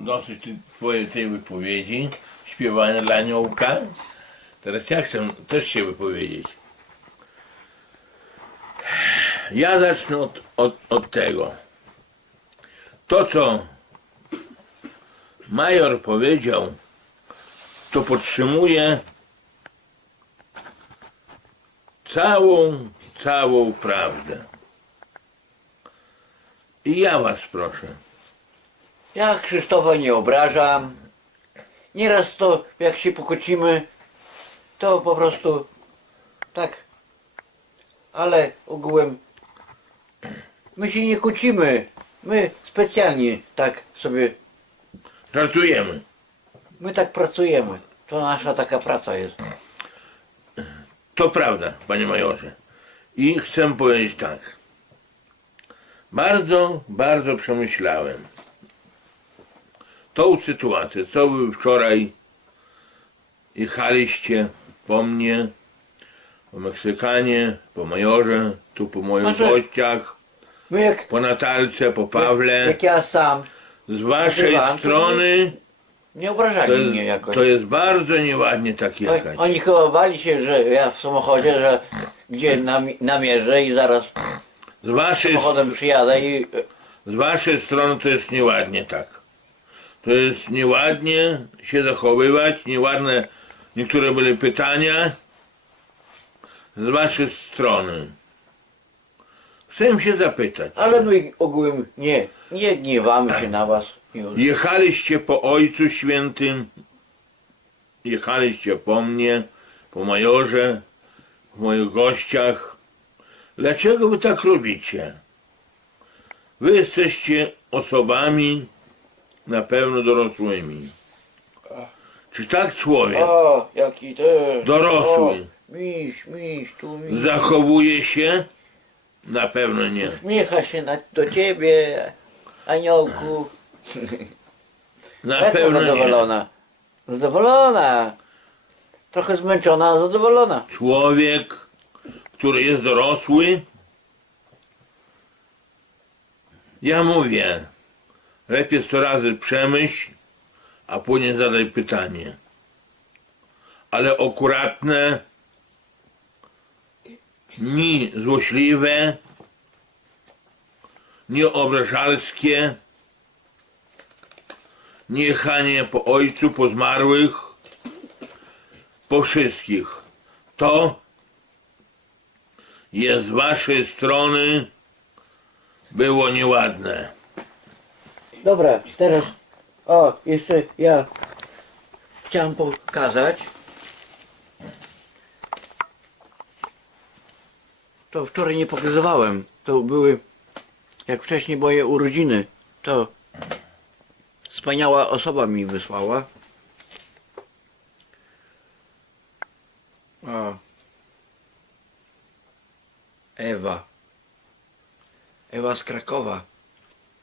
dosyć twojej tej wypowiedzi, śpiewania dla aniołka. Teraz ja chcę też się wypowiedzieć. Ja zacznę od, od, od tego. To, co major powiedział, to podtrzymuje całą, całą prawdę. I ja was proszę. Ja Krzysztofa nie obrażam. Nieraz to jak się pokłócimy, to po prostu tak. Ale ogółem my się nie kłócimy. My specjalnie tak sobie, Żartujemy. my tak pracujemy. To nasza taka praca jest. To prawda, panie majorze. I chcę powiedzieć tak. Bardzo, bardzo przemyślałem tą sytuację, co wy wczoraj jechaliście po mnie, po Meksykanie, po majorze, tu po moich Znaczy- gościach, My jak, po Natalce, po Pawle. jak ja sam, Z waszej Nazywałem, to strony nie to obrażali jest, mnie jakoś. to jest bardzo nieładnie tak jechać. Oni chyba bali się, że ja w samochodzie, że gdzie nami- namierzę i zaraz Z waszej samochodem przyjadę i Z waszej strony to jest nieładnie tak. To jest nieładnie się zachowywać, nieładne niektóre były pytania z waszej strony. Chcę się zapytać. Ale my ogółem nie, nie gniewamy się na was. Już. Jechaliście po Ojcu Świętym, jechaliście po mnie, po majorze, po moich gościach. Dlaczego wy tak robicie? Wy jesteście osobami na pewno dorosłymi. Czy tak człowiek O, jaki ten. Dorosły. O, miś, miś, tu miś. zachowuje się? Na pewno nie. Uśmiecha się na, do ciebie, aniołku. Na pewno nie. zadowolona. Zadowolona. Trochę zmęczona, ale zadowolona. Człowiek, który jest dorosły, ja mówię, lepiej sto razy przemyśl, a później zadaj pytanie. Ale akuratne, ni złośliwe, nie obrażalskie, jechanie po ojcu, po zmarłych, po wszystkich. To jest z waszej strony było nieładne. Dobra, teraz. O, jeszcze ja chciałem pokazać. To wczoraj nie pokazywałem. To były, jak wcześniej moje urodziny. To wspaniała osoba mi wysłała. O. Ewa. Ewa z Krakowa.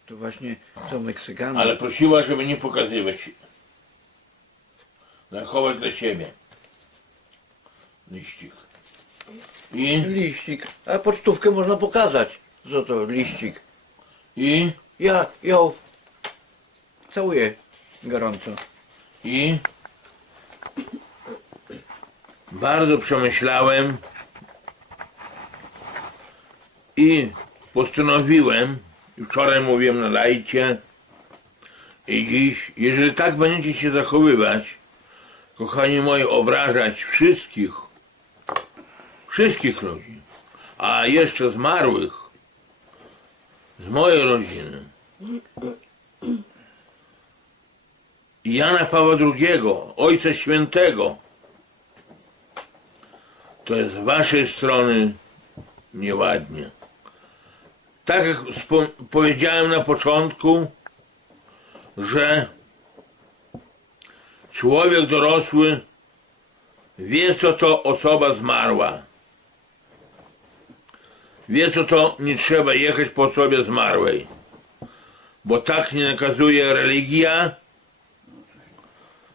To właśnie są Meksykanie. Ale prosiła, żeby nie pokazywać. Zachować dla siebie. Liścik. I, Liścik. A pocztówkę można pokazać. Co to liścik? i, Ja ją całuję gorąco. i bardzo przemyślałem i postanowiłem, wczoraj mówiłem na lajcie i dziś, jeżeli tak będziecie się zachowywać, kochani moi, obrażać wszystkich, wszystkich ludzi, a jeszcze zmarłych z mojej rodziny, Jana Pawła II, Ojca Świętego, to jest z waszej strony nieładnie. Tak jak powiedziałem na początku, że człowiek dorosły wie, co to osoba zmarła. Wie, co to nie trzeba jechać po osobie zmarłej. Bo tak nie nakazuje religia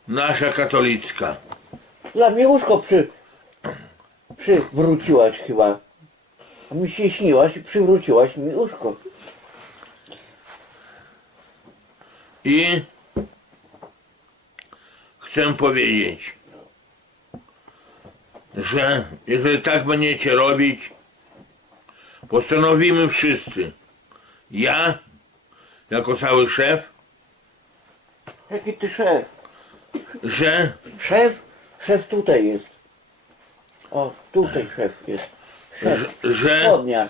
nasza katolicka. Dla mnie łóżko przy... przywróciłaś chyba. A mi się śniłaś i przywróciłaś mi łóżko. I chcę powiedzieć, że jeżeli tak będziecie robić, postanowimy wszyscy, ja jako cały szef, Jaki ty szef? że Szef? Szef tutaj jest. O, tutaj szef jest. Szef. Że- spodniach.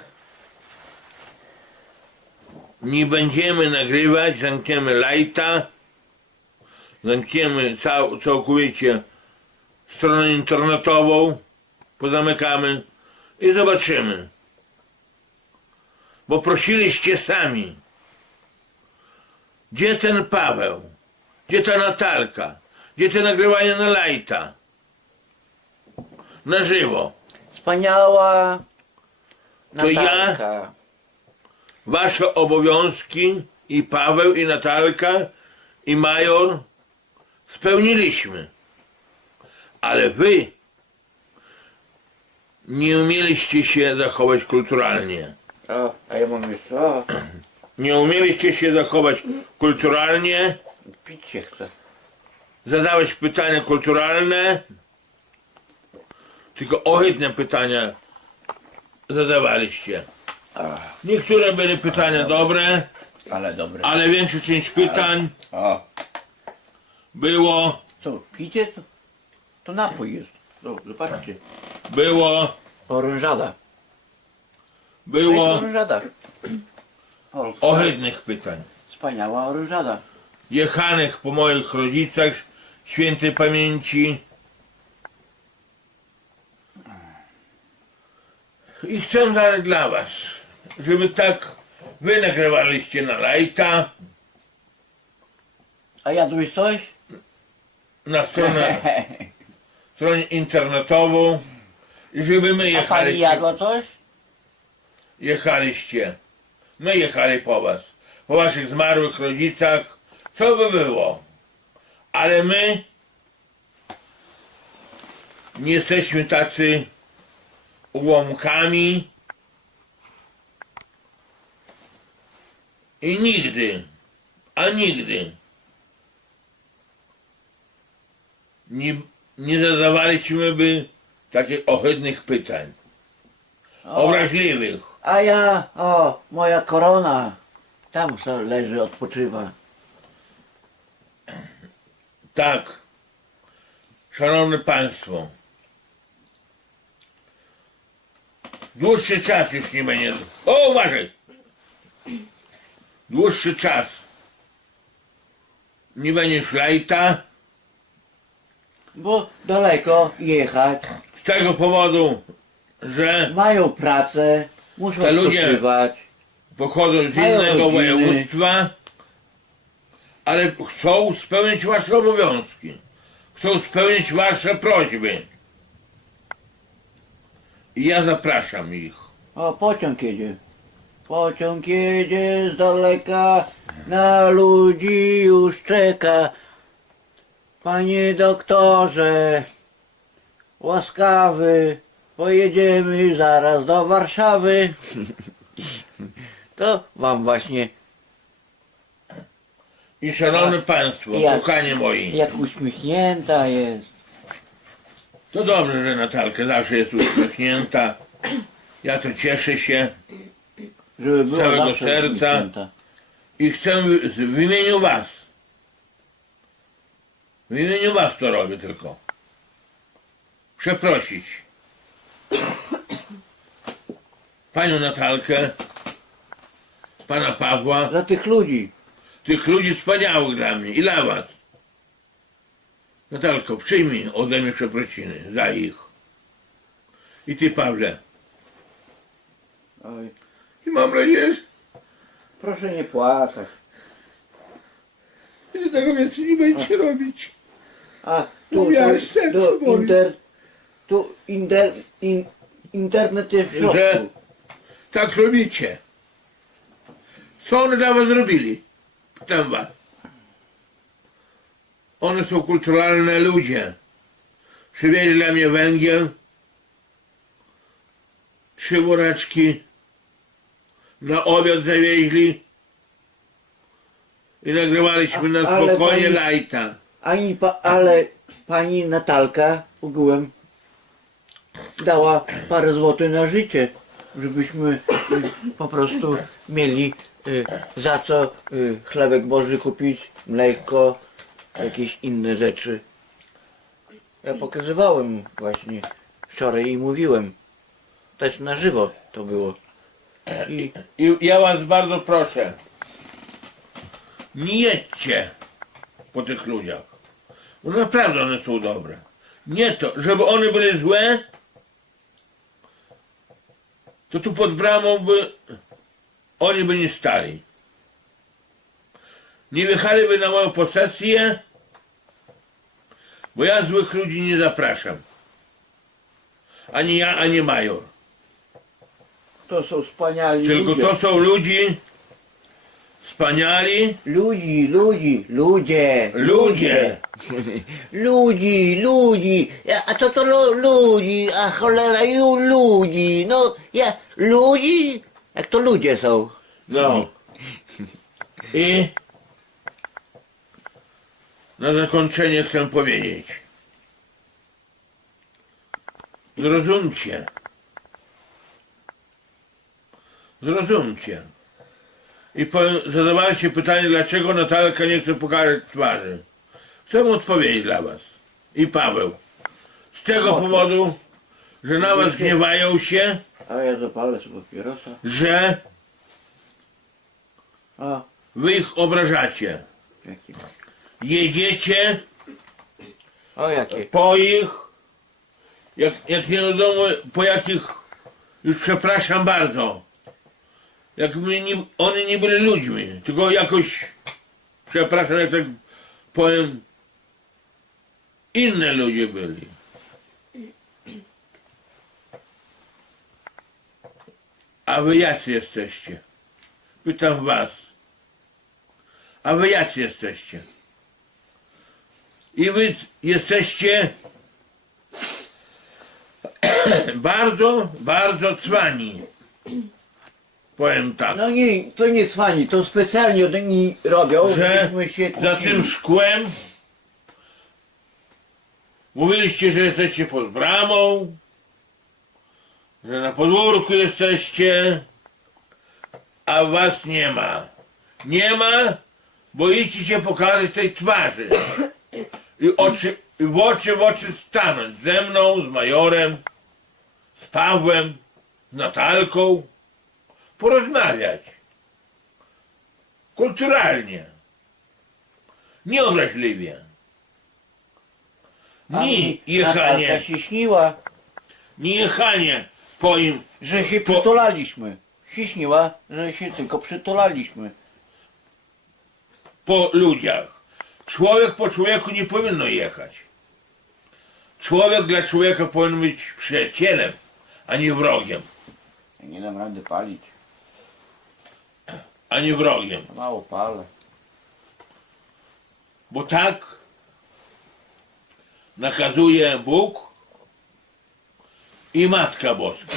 nie będziemy nagrywać, zamkniemy lajta, zamkniemy cał, całkowicie stronę internetową, pozamykamy i zobaczymy. Bo prosiliście sami, gdzie ten Paweł, gdzie ta Natalka, gdzie te nagrywanie na lajta, na żywo. Wspaniała To ja? Natalka. wasze obowiązki i Paweł, i Natalka, i Major spełniliśmy. Ale wy nie umieliście się zachować kulturalnie. O, a ja mam jeszcze. O, Nie umieliście się zachować kulturalnie, pić się chce. zadawać pytania kulturalne, tylko ohydne pytania zadawaliście. Niektóre były pytania dobre, ale dobre. ale większa część pytań O, było co, picie? To, to napój jest. No, zobaczcie. Było, Orężada. To jest było orężada. O, ohydnych pytań. Wspaniała orężada. Jechanych po moich rodzicach świętej pamięci. I chcę zadać dla was, żeby tak wy nagrywaliście na lajta, A jadłeś coś? na stronę, stronę internetową i żeby my A pani jechaliście, jadła coś? jechaliście. My jechali po was, po waszych zmarłych rodzicach, co by było. Ale my nie jesteśmy tacy ułomkami i nigdy, a nigdy nie, nie zadawaliśmy by takich ohydnych pytań, O, obraźliwych. a ja, o, moja korona. Tam leży, odpoczywa. Tak. Szanowne Państwo. Dłuższy czas już nie będzie. O, uważaj! Dłuższy czas. Nie będzie już lajta. Bo daleko jechać. Z tego powodu, że Mają pracę, muszą Te ludzie- odpoczywać. pochodzą z Mają innego rodziny. województwa, ale chcą spełnić Wasze obowiązki. Chcą spełnić Wasze prośby. Ja zapraszam ich. O, pociąg jedzie. Pociąg jedzie z daleka, na ludzi już czeka. Panie doktorze, łaskawy, pojedziemy zaraz do Warszawy. To wam właśnie, I szanowne Państwo, jak- kochani moi, jak uśmiechnięta jest. To dobrze, że Natalka zawsze jest uśmiechnięta. Ja to cieszę się Żeby była Całego zawsze serca. uśmiechnięta. i chcę w imieniu Was, w imieniu Was to robię tylko, przeprosić Panią Natalkę, Pana Pawła, Dla tych ludzi. tych ludzi wspaniałych dla mnie i dla Was. Natalko, przyjmij ode mnie przeprosiny za ich. I Ty, Pawle. Oj, I mam nadzieję, że proszę nie płakać. że tego więcej nie będziecie robić. A tu, już serce tu, boli. inter, tu inter, in, internet jest w środku. Że tak robicie. Co one dla was zrobili? Pytam was. One są kulturalne ludzie. Przywieźli dla mnie węgiel, trzy woreczki, na obiad zawieźli i nagrywaliśmy na ale spokojnie pani- lajta. Ani pa, ale pani Natalka ogółem dała parę złotych na życie, żebyśmy y, po prostu mieli y, za co y, chlebek Boży kupić, mleko, jakieś inne rzeczy. Ja pokazywałem właśnie wczoraj i mówiłem. Też na żywo to było. I I ja was bardzo proszę, nie jedźcie po tych ludziach. Bo naprawdę one są dobre. Nie to, żeby one były złe, to tu pod bramą by oni by nie stali. Nie wjechaliby na moją posesję, bo ja złych ludzi nie zapraszam. Ani ja, ani major. to są wspaniali Tylko ludzie. to są ludzi wspaniali, Ludzi, ludzi, ludzie, Ludzie. ludzi, ludzi, Ja- a to to lu, ludzi, a cholera ju ludzi, no ja, ludzi? Jak to ludzie są? No. I na zakończenie chcę powiedzieć. Zrozumcie. Zrozumcie. I powiem, zadawaliście pytanie, dlaczego Natalka nie chce pokazać twarzy. Chcę odpowiedzieć dla was. I Paweł. Z tego powodu, że na was gniewają się, A ja zapalę sobie papierosa. że A, wy ich obrażacie. jaki jedziecie O, jakie? po ich, jak, jak nie wiadomo po jakich, już przepraszam bardzo, jakby nie, oni nie byli ludźmi, tylko jakoś, przepraszam, jak tak powiem, inne ludzie byli. A wy jacy jesteście? Pytam was. A wy jacy jesteście? I wy jesteście bardzo, bardzo cwani. Powiem tak, No nie, to nie cwani, to specjalnie oni robią, że żebyśmy się za kłócili. tym szkłem mówiliście, że jesteście pod bramą, że na podwórku jesteście, a was nie ma. Nie ma, boicie się pokazać tej twarzy. I, oczy, i w oczy w oczy stanąć ze mną, z majorem, z Pawłem, z Natalką, porozmawiać. Kulturalnie. Nieobraźliwie. A Nie mi jechanie, Natalka się śniła, nie jechanie po im, że się Po- przytulaliśmy. Się śniła, że się tylko przytulaliśmy. po ludziach. Człowiek po człowieku nie powinno jechać. Człowiek dla człowieka powinien być przyjacielem, a nie wrogiem. Ja nie dam rady palić. A nie wrogiem. Mało palę. Bo tak nakazuje Bóg i Matka Boska.